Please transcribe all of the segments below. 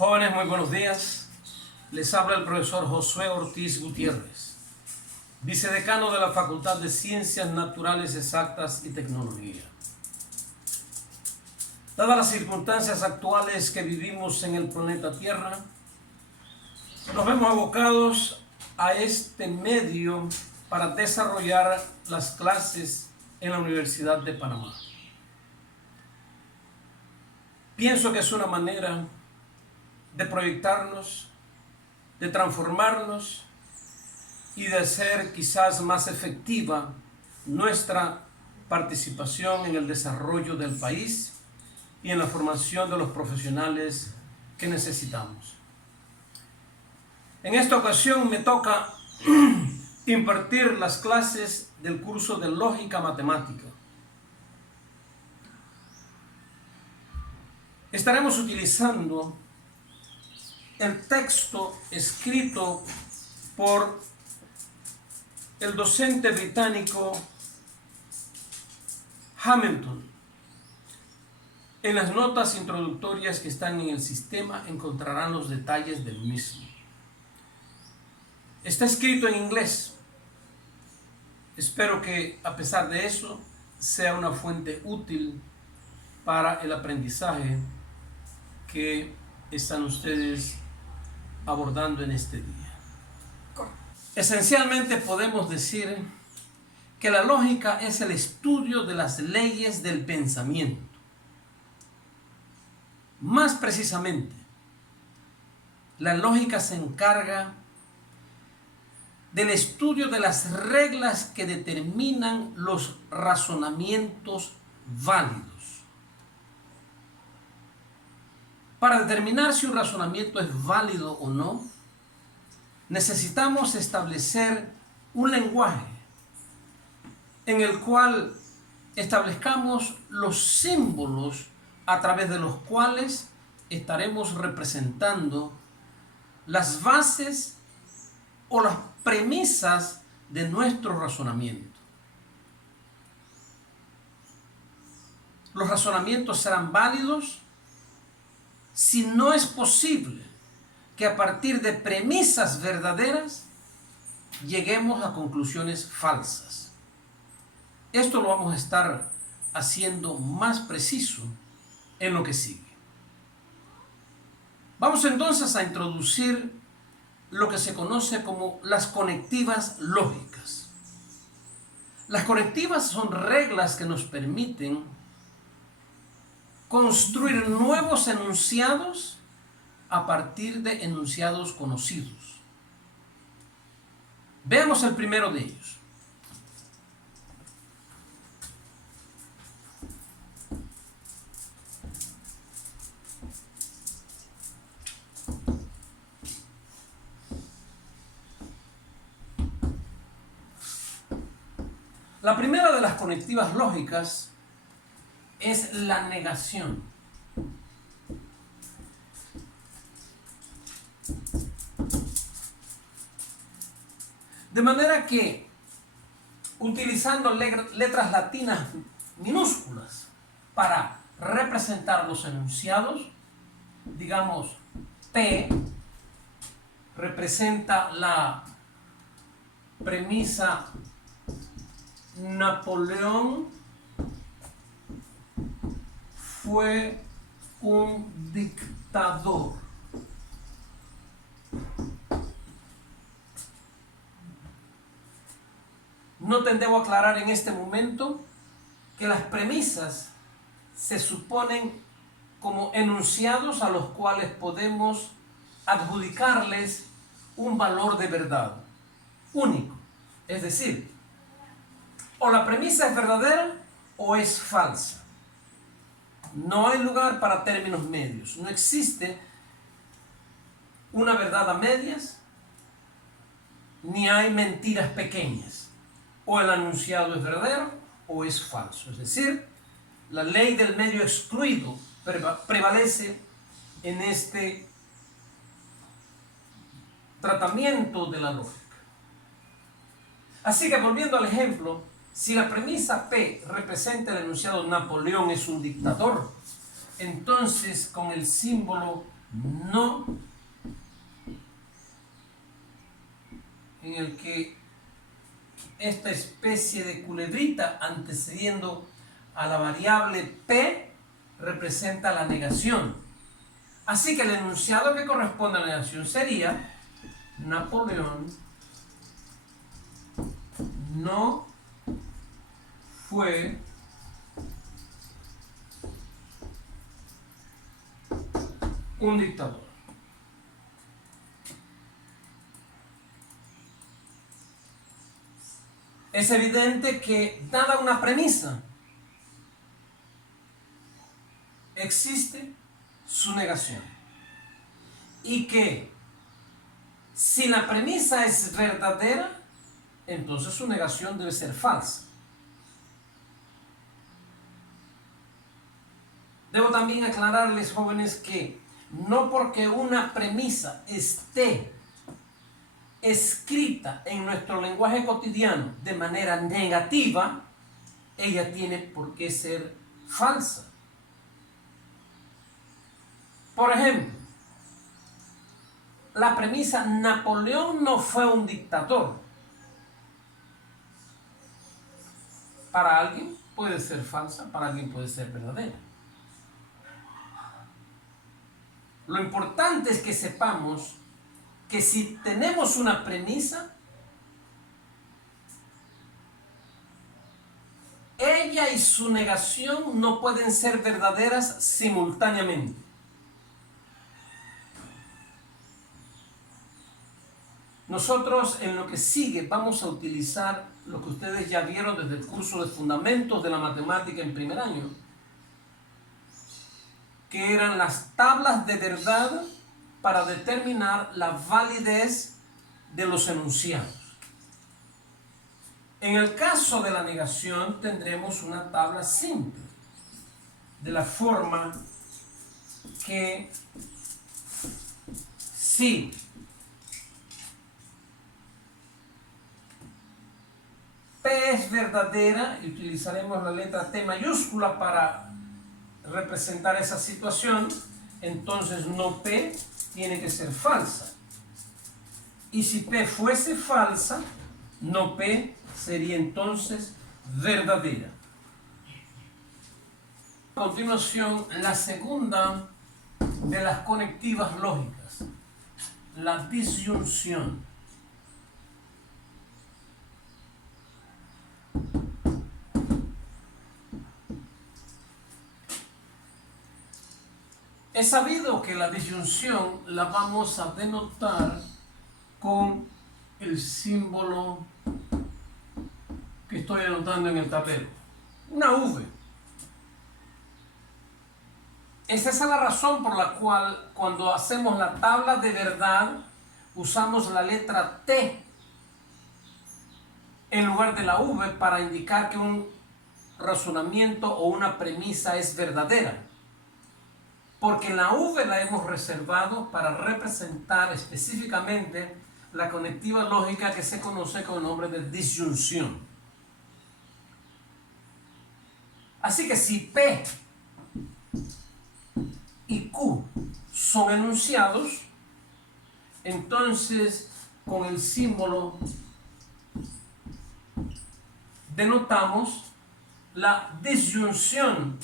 Jóvenes, muy buenos días. Les habla el profesor Josué Ortiz Gutiérrez, vicedecano de la Facultad de Ciencias Naturales Exactas y Tecnología. Dadas las circunstancias actuales que vivimos en el planeta Tierra, nos vemos abocados a este medio para desarrollar las clases en la Universidad de Panamá. Pienso que es una manera de proyectarnos, de transformarnos y de hacer quizás más efectiva nuestra participación en el desarrollo del país y en la formación de los profesionales que necesitamos. En esta ocasión me toca impartir las clases del curso de Lógica Matemática. Estaremos utilizando el texto escrito por el docente británico Hamilton. En las notas introductorias que están en el sistema encontrarán los detalles del mismo. Está escrito en inglés. Espero que a pesar de eso sea una fuente útil para el aprendizaje que están ustedes abordando en este día. Esencialmente podemos decir que la lógica es el estudio de las leyes del pensamiento. Más precisamente, la lógica se encarga del estudio de las reglas que determinan los razonamientos válidos. Para determinar si un razonamiento es válido o no, necesitamos establecer un lenguaje en el cual establezcamos los símbolos a través de los cuales estaremos representando las bases o las premisas de nuestro razonamiento. Los razonamientos serán válidos si no es posible que a partir de premisas verdaderas lleguemos a conclusiones falsas. Esto lo vamos a estar haciendo más preciso en lo que sigue. Vamos entonces a introducir lo que se conoce como las conectivas lógicas. Las conectivas son reglas que nos permiten construir nuevos enunciados a partir de enunciados conocidos. Veamos el primero de ellos. La primera de las conectivas lógicas es la negación. De manera que, utilizando letras latinas minúsculas para representar los enunciados, digamos, P representa la premisa Napoleón fue un dictador. Debo aclarar en este momento que las premisas se suponen como enunciados a los cuales podemos adjudicarles un valor de verdad único. Es decir, o la premisa es verdadera o es falsa. No hay lugar para términos medios. No existe una verdad a medias, ni hay mentiras pequeñas. O el enunciado es verdadero o es falso. Es decir, la ley del medio excluido prevalece en este tratamiento de la lógica. Así que, volviendo al ejemplo, si la premisa P representa el enunciado Napoleón es un dictador, entonces con el símbolo no, en el que esta especie de culebrita antecediendo a la variable P representa la negación. Así que el enunciado que corresponde a la negación sería: Napoleón no fue un dictador. Es evidente que, dada una premisa, existe su negación. Y que si la premisa es verdadera, entonces su negación debe ser falsa. Debo también aclararles, jóvenes, que no porque una premisa esté escrita en nuestro lenguaje cotidiano de manera negativa, ella tiene por qué ser falsa. Por ejemplo, la premisa Napoleón no fue un dictador. Para alguien puede ser falsa, para alguien puede ser verdadera. Lo importante es que sepamos que si tenemos una premisa, ella y su negación no pueden ser verdaderas simultáneamente. Nosotros en lo que sigue vamos a utilizar lo que ustedes ya vieron desde el curso de Fundamentos de la Matemática en primer año, que eran las tablas de verdad para determinar la validez de los enunciados. En el caso de la negación tendremos una tabla simple, de la forma que si P es verdadera, y utilizaremos la letra T mayúscula para representar esa situación, entonces no P tiene que ser falsa. Y si P fuese falsa, no P sería entonces verdadera. A continuación, la segunda de las conectivas lógicas, la disyunción. Es sabido que la disyunción la vamos a denotar con el símbolo que estoy anotando en el tablero, una V. Esa es la razón por la cual cuando hacemos la tabla de verdad usamos la letra T en lugar de la V para indicar que un razonamiento o una premisa es verdadera. Porque la V la hemos reservado para representar específicamente la conectiva lógica que se conoce con el nombre de disyunción. Así que si P y Q son enunciados, entonces con el símbolo denotamos la disyunción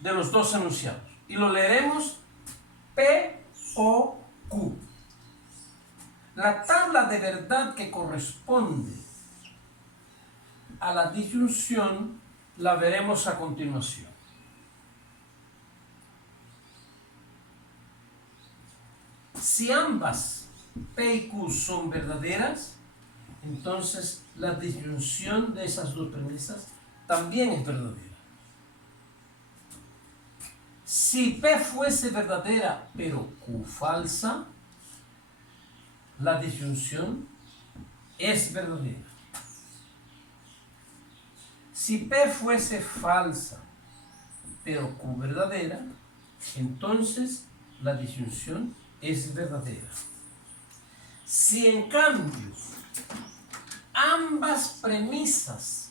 de los dos enunciados. Y lo leeremos P o Q. La tabla de verdad que corresponde a la disyunción la veremos a continuación. Si ambas P y Q son verdaderas, entonces la disyunción de esas dos premisas también es verdadera. Si P fuese verdadera pero Q falsa, la disyunción es verdadera. Si P fuese falsa pero Q verdadera, entonces la disyunción es verdadera. Si en cambio ambas premisas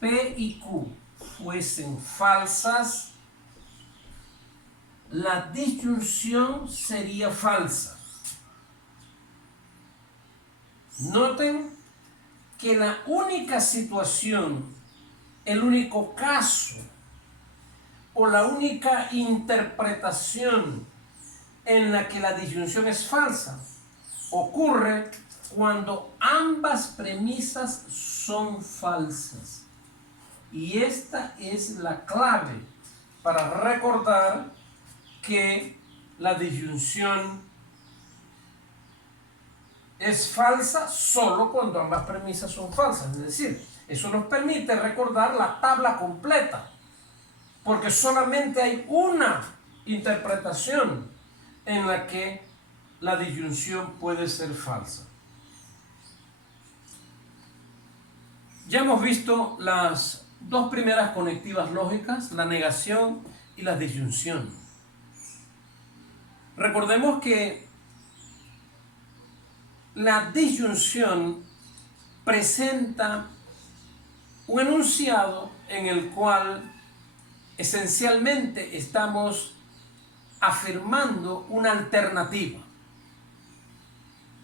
P y Q fuesen falsas, la disyunción sería falsa. Noten que la única situación, el único caso o la única interpretación en la que la disyunción es falsa ocurre cuando ambas premisas son falsas. Y esta es la clave para recordar que la disyunción es falsa solo cuando ambas premisas son falsas. Es decir, eso nos permite recordar la tabla completa, porque solamente hay una interpretación en la que la disyunción puede ser falsa. Ya hemos visto las dos primeras conectivas lógicas, la negación y la disyunción. Recordemos que la disyunción presenta un enunciado en el cual esencialmente estamos afirmando una alternativa,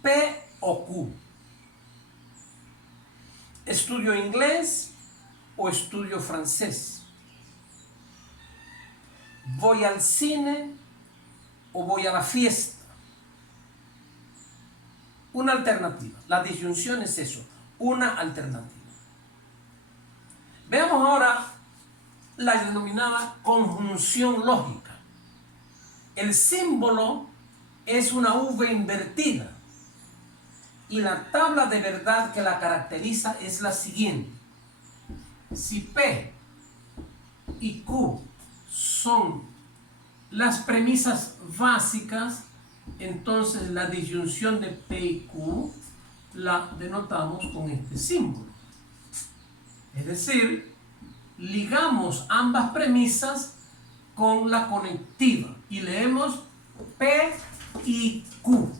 P o Q. ¿Estudio inglés o estudio francés? ¿Voy al cine o voy a la fiesta? Una alternativa. La disyunción es eso, una alternativa. Veamos ahora la denominada conjunción lógica. El símbolo es una V invertida y la tabla de verdad que la caracteriza es la siguiente. Si P y Q son las premisas básicas, entonces la disyunción de P y Q la denotamos con este símbolo. Es decir, ligamos ambas premisas con la conectiva y leemos P y Q.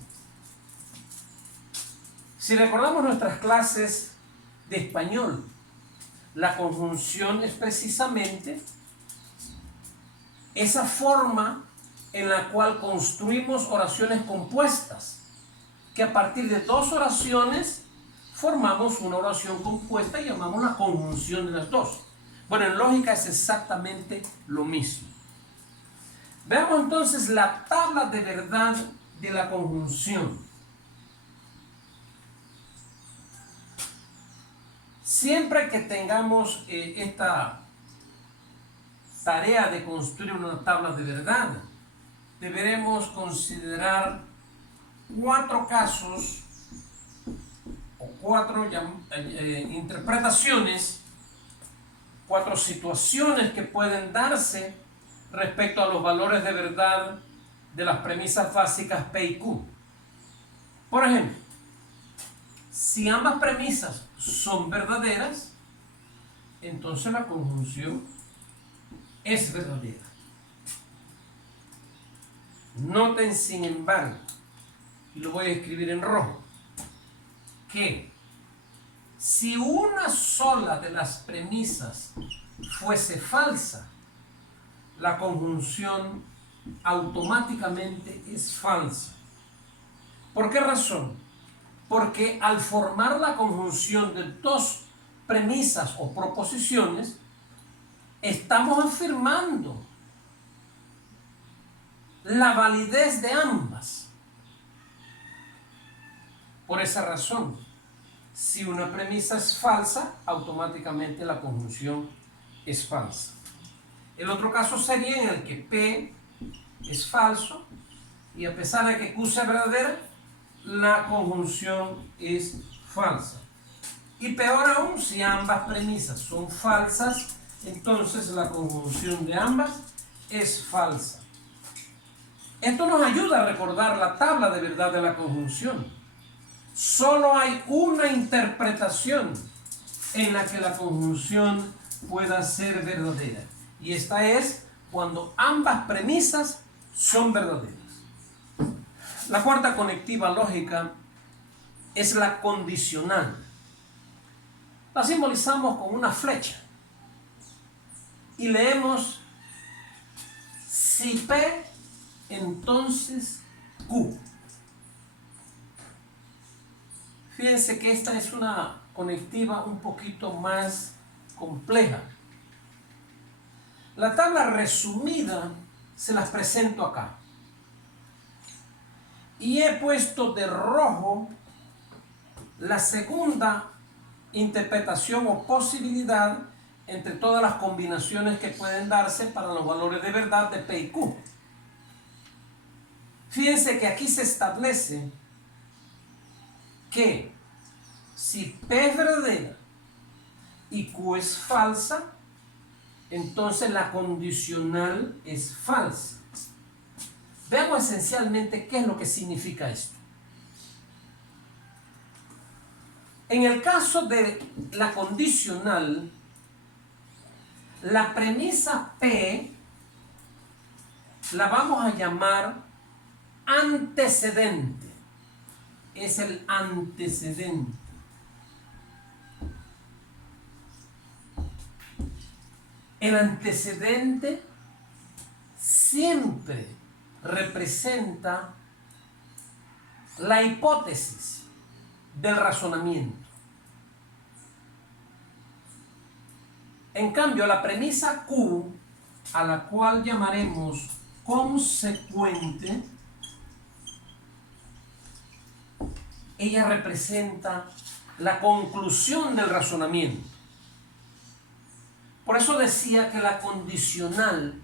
Si recordamos nuestras clases de español, la conjunción es precisamente esa forma en la cual construimos oraciones compuestas, que a partir de dos oraciones formamos una oración compuesta y llamamos la conjunción de las dos. Bueno, en lógica es exactamente lo mismo. Veamos entonces la tabla de verdad de la conjunción. Siempre que tengamos esta tarea de construir una tabla de verdad, deberemos considerar cuatro casos o cuatro interpretaciones, cuatro situaciones que pueden darse respecto a los valores de verdad de las premisas básicas P y Q. Por ejemplo, si ambas premisas son verdaderas, entonces la conjunción es verdadera. Noten, sin embargo, y lo voy a escribir en rojo, que si una sola de las premisas fuese falsa, la conjunción automáticamente es falsa. ¿Por qué razón? Porque al formar la conjunción de dos premisas o proposiciones, estamos afirmando la validez de ambas. Por esa razón, si una premisa es falsa, automáticamente la conjunción es falsa. El otro caso sería en el que P es falso y a pesar de que Q sea verdadera, la conjunción es falsa. Y peor aún, si ambas premisas son falsas, entonces la conjunción de ambas es falsa. Esto nos ayuda a recordar la tabla de verdad de la conjunción. Solo hay una interpretación en la que la conjunción pueda ser verdadera. Y esta es cuando ambas premisas son verdaderas. La cuarta conectiva lógica es la condicional. La simbolizamos con una flecha. Y leemos: si P entonces Q. Fíjense que esta es una conectiva un poquito más compleja. La tabla resumida se las presento acá. Y he puesto de rojo la segunda interpretación o posibilidad entre todas las combinaciones que pueden darse para los valores de verdad de P y Q. Fíjense que aquí se establece que si P es verdadera y Q es falsa, entonces la condicional es falsa. Veamos esencialmente qué es lo que significa esto. En el caso de la condicional, la premisa P la vamos a llamar antecedente. Es el antecedente. El antecedente siempre representa la hipótesis del razonamiento. En cambio, la premisa Q, a la cual llamaremos consecuente, ella representa la conclusión del razonamiento. Por eso decía que la condicional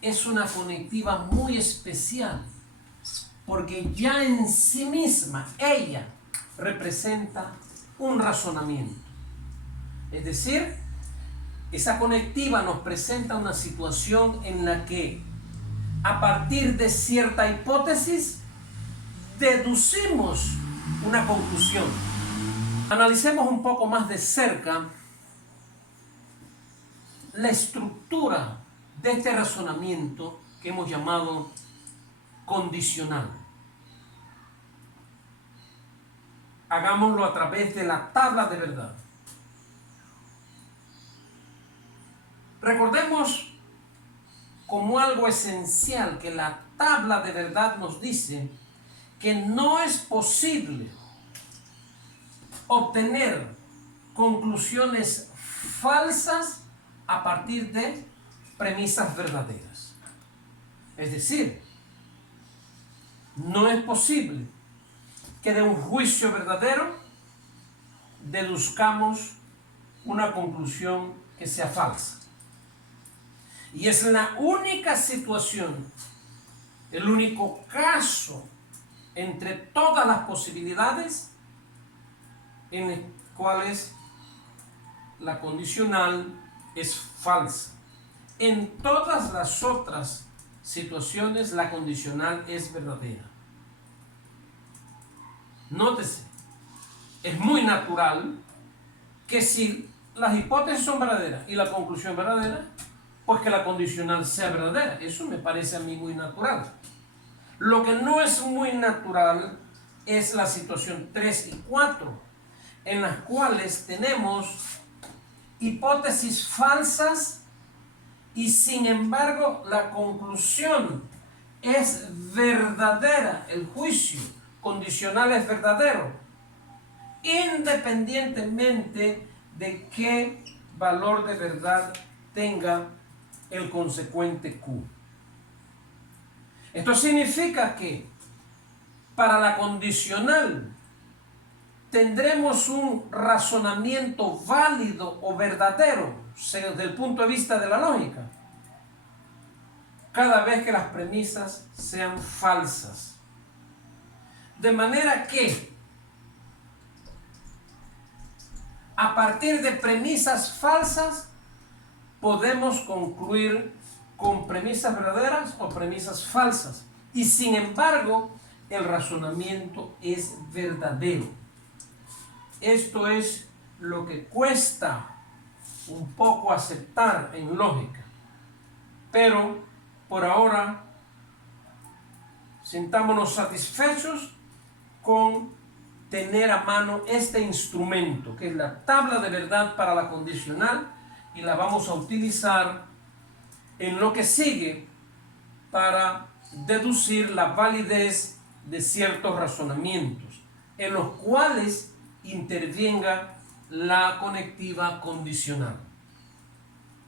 es una conectiva muy especial, porque ya en sí misma ella representa un razonamiento. Es decir, esa conectiva nos presenta una situación en la que, a partir de cierta hipótesis, deducimos una conclusión. Analicemos un poco más de cerca la estructura de este razonamiento que hemos llamado condicional. Hagámoslo a través de la tabla de verdad. Recordemos como algo esencial que la tabla de verdad nos dice que no es posible obtener conclusiones falsas a partir de premisas verdaderas. Es decir, no es posible que de un juicio verdadero deduzcamos una conclusión que sea falsa. Y es la única situación, el único caso entre todas las posibilidades en las cuales la condicional es falsa. En todas las otras situaciones la condicional es verdadera. Nótese, es muy natural que si las hipótesis son verdaderas y la conclusión verdadera, pues que la condicional sea verdadera. Eso me parece a mí muy natural. Lo que no es muy natural es la situación 3 y 4, en las cuales tenemos hipótesis falsas y sin embargo la conclusión es verdadera, el juicio condicional es verdadero, independientemente de qué valor de verdad tenga el consecuente Q. Esto significa que para la condicional tendremos un razonamiento válido o verdadero desde el punto de vista de la lógica cada vez que las premisas sean falsas. De manera que a partir de premisas falsas podemos concluir con premisas verdaderas o premisas falsas. Y sin embargo, el razonamiento es verdadero. Esto es lo que cuesta un poco aceptar en lógica. Pero por ahora, sintámonos satisfechos con tener a mano este instrumento, que es la tabla de verdad para la condicional, y la vamos a utilizar en lo que sigue para deducir la validez de ciertos razonamientos en los cuales intervenga la conectiva condicional.